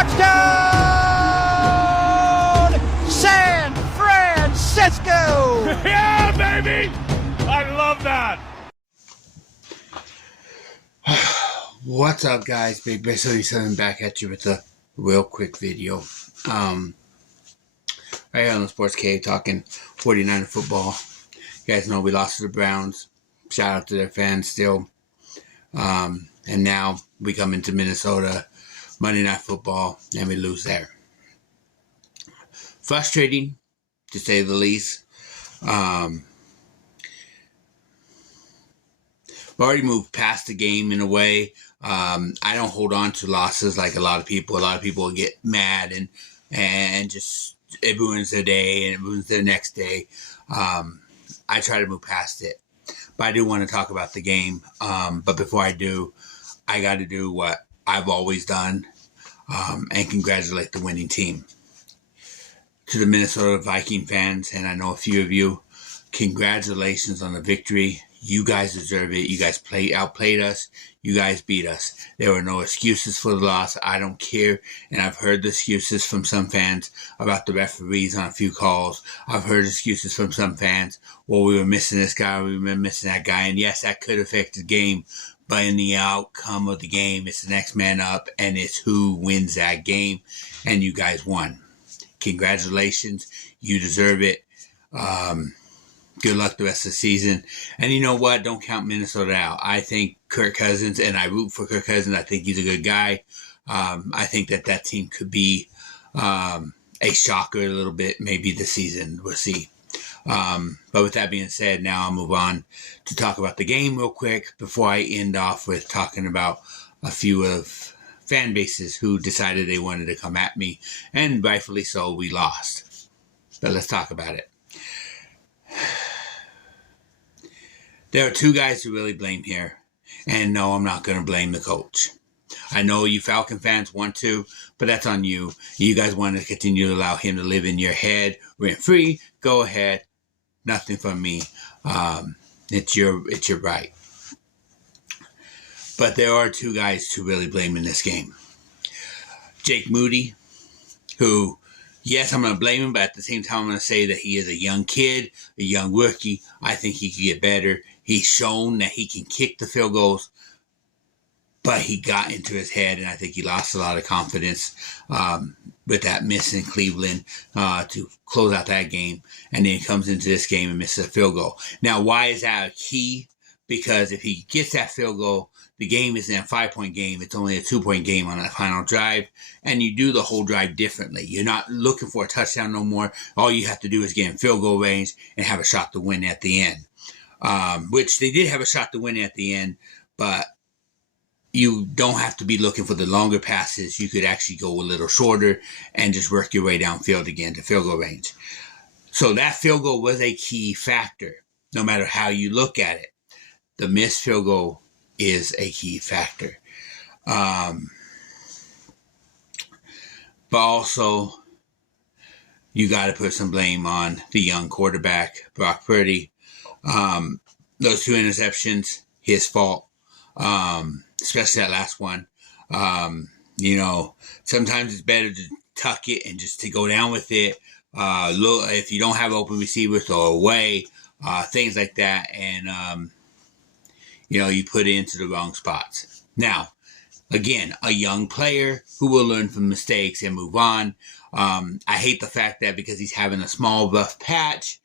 Touchdown! San Francisco! Yeah, baby! I love that! What's up, guys? Big Bear 77 back at you with a real quick video. Right here on the Sports Cave talking 49er football. You guys know we lost to the Browns. Shout out to their fans still. And now we come into Minnesota, Monday Night Football, and we lose there. Frustrating, to say the least. We've already moved past the game in a way. I don't hold on to losses like a lot of people. A lot of people get mad and just it ruins their day and it ruins their next day. I try to move past it. But I do want to talk about the game. But before I do, I got to do what I've always done and congratulate the winning team. To the Minnesota Viking fans, and I know a few of you, congratulations on the victory. You guys deserve it. You guys outplayed us. You guys beat us. There were no excuses for the loss. I don't care. And I've heard the excuses from some fans about the referees on a few calls. I've heard excuses from some fans. Well, we were missing this guy. We were missing that guy. And yes, that could affect the game. But in the outcome of the game, it's the next man up. And it's who wins that game. And you guys won. Congratulations. You deserve it. Good luck the rest of the season. And you know what? Don't count Minnesota out. I think Kirk Cousins, and I root for Kirk Cousins. I think he's a good guy. I think that team could be a shocker a little bit, maybe this season. We'll see. But with that being said, now I'll move on to talk about the game real quick before I end off with talking about a few of fan bases who decided they wanted to come at me. And rightfully so, we lost. But let's talk about it. There are two guys to really blame here. And no, I'm not going to blame the coach. I know you Falcon fans want to, but that's on you. You guys want to continue to allow him to live in your head rent-free. Go ahead. Nothing from me. It's your right. But there are two guys to really blame in this game. Jake Moody, who, yes, I'm going to blame him, but at the same time, I'm going to say that he is a young kid, a young rookie. I think he could get better. He's shown that he can kick the field goals, but he got into his head, and I think he lost a lot of confidence with that miss in Cleveland to close out that game. And then he comes into this game and misses a field goal. Now, why is that a key? Because if he gets that field goal, the game isn't a 5-point game. It's only a 2-point game on that final drive. And you do the whole drive differently. You're not looking for a touchdown no more. All you have to do is get in field goal range and have a shot to win at the end. Which they did have a shot to win at the end. But you don't have to be looking for the longer passes. You could actually go a little shorter and just work your way downfield again to field goal range. So that field goal was a key factor, no matter how you look at it. The missed field goal is a key factor. But also, you got to put some blame on the young quarterback, Brock Purdy. Those two interceptions, his fault, especially that last one. Sometimes it's better to tuck it and just to go down with it. Look, if you don't have open receivers, throw away, things like that. And, you put it into the wrong spots. Now, again, a young player who will learn from mistakes and move on. I hate the fact that because he's having a small rough patch,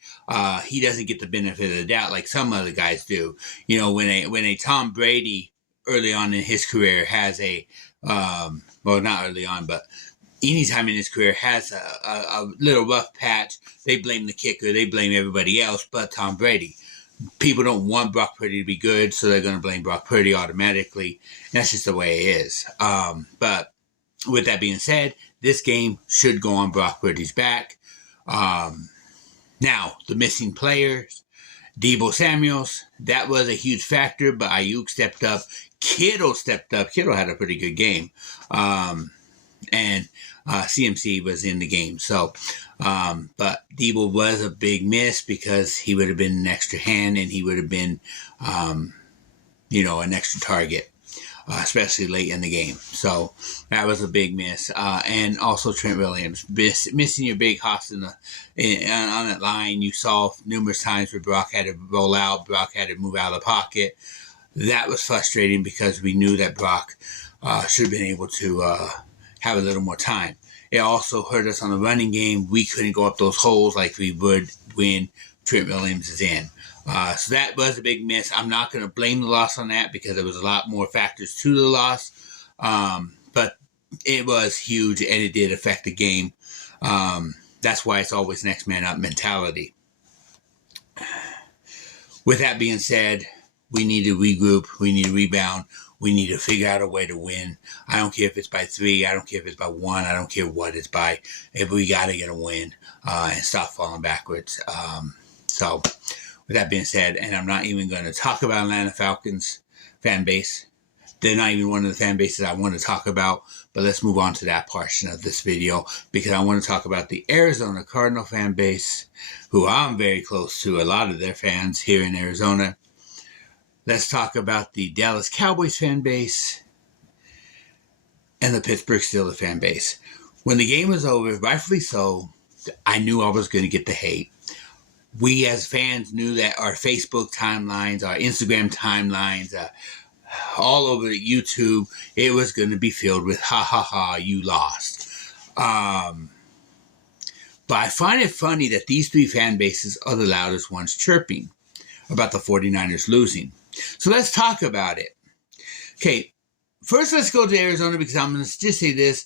he doesn't get the benefit of the doubt like some other guys do. When a Tom Brady early on in his career has not early on, but anytime in his career has a little rough patch, they blame the kicker, they blame everybody else but Tom Brady. People don't want Brock Purdy to be good, so they're going to blame Brock Purdy automatically. That's just the way it is. But with that being said, this game should go on Brock Purdy's back. Now, the missing players, Deebo Samuels, that was a huge factor, but Ayuk stepped up. Kittle stepped up. Kittle had a pretty good game. And CMC was in the game. So, but Deebo was a big miss because he would have been an extra hand and he would have been, an extra target. especially late in the game. So that was a big miss. And also Trent Williams missing your big hoss on that line. You saw numerous times where Brock had to roll out, Brock had to move out of the pocket. That was frustrating because we knew that Brock should have been able to have a little more time. It also hurt us on the running game. We couldn't go up those holes like we would when Trent Williams is in. So that was a big miss. I'm not going to blame the loss on that because there was a lot more factors to the loss. But it was huge and it did affect the game. That's why it's always next man up mentality. With that being said, we need to regroup. We need to rebound. We need to figure out a way to win. I don't care if it's by 3. I don't care if it's by 1. I don't care what it's by. If we got to get a win and stop falling backwards. So with that being said, and I'm not even going to talk about Atlanta Falcons fan base. They're not even one of the fan bases I want to talk about. But let's move on to that portion of this video because I want to talk about the Arizona Cardinal fan base, who I'm very close to, a lot of their fans here in Arizona. Let's talk about the Dallas Cowboys fan base and the Pittsburgh Steelers fan base. When the game was over, rightfully so, I knew I was going to get the hate. We as fans knew that our Facebook timelines, our Instagram timelines, all over YouTube, it was going to be filled with, ha ha ha, you lost. But I find it funny that these 3 fan bases are the loudest ones chirping about the 49ers losing. So let's talk about it. Okay, first let's go to Arizona because I'm going to just say this.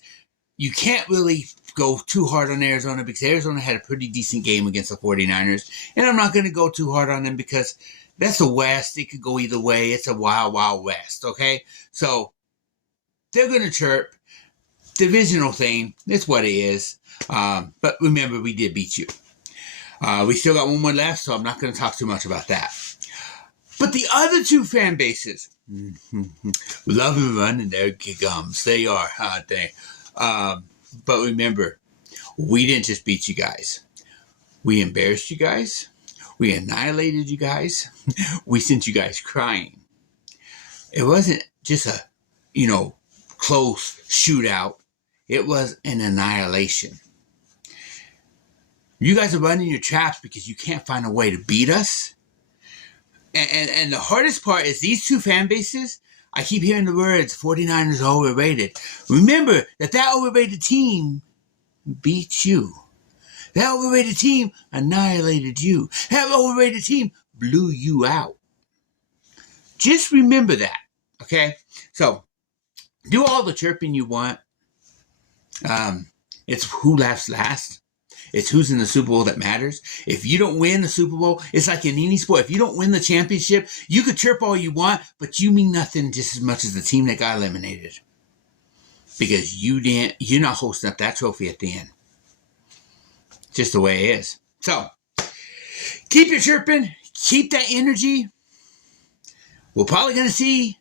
You can't really go too hard on Arizona because Arizona had a pretty decent game against the 49ers. And I'm not going to go too hard on them because that's the West. It could go either way. It's a wild, wild West, okay? So they're going to chirp. Divisional thing. It's what it is. But remember, we did beat you. We still got one more left, so I'm not going to talk too much about that. But the other 2 fan bases, love and run, and there comes. They are, aren't they? But remember, we didn't just beat you guys. We embarrassed you guys. We annihilated you guys. We sent you guys crying. It wasn't just a, close shootout. It was an annihilation. You guys are running your traps because you can't find a way to beat us. And the hardest part is these 2 fan bases, I keep hearing the words, 49ers are overrated. Remember that overrated team beat you. That overrated team annihilated you. That overrated team blew you out. Just remember that, okay? So, do all the chirping you want. It's who laughs last. It's who's in the Super Bowl that matters. If you don't win the Super Bowl, it's like in any sport. If you don't win the championship, you could chirp all you want, but you mean nothing just as much as the team that got eliminated. Because you're not hosting up that trophy at the end. Just the way it is. So, keep your chirping. Keep that energy. We're probably going to see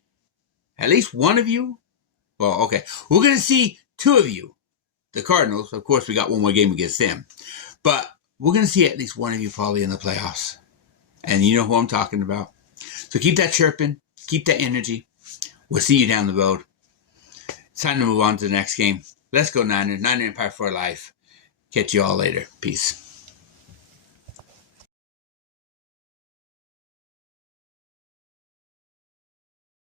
at least one of you. Well, okay. We're going to see 2 of you. The Cardinals, of course, we got one more game against them. But we're going to see at least one of you probably in the playoffs. And you know who I'm talking about. So keep that chirping. Keep that energy. We'll see you down the road. It's time to move on to the next game. Let's go Niners. Niner Empire for life. Catch you all later. Peace.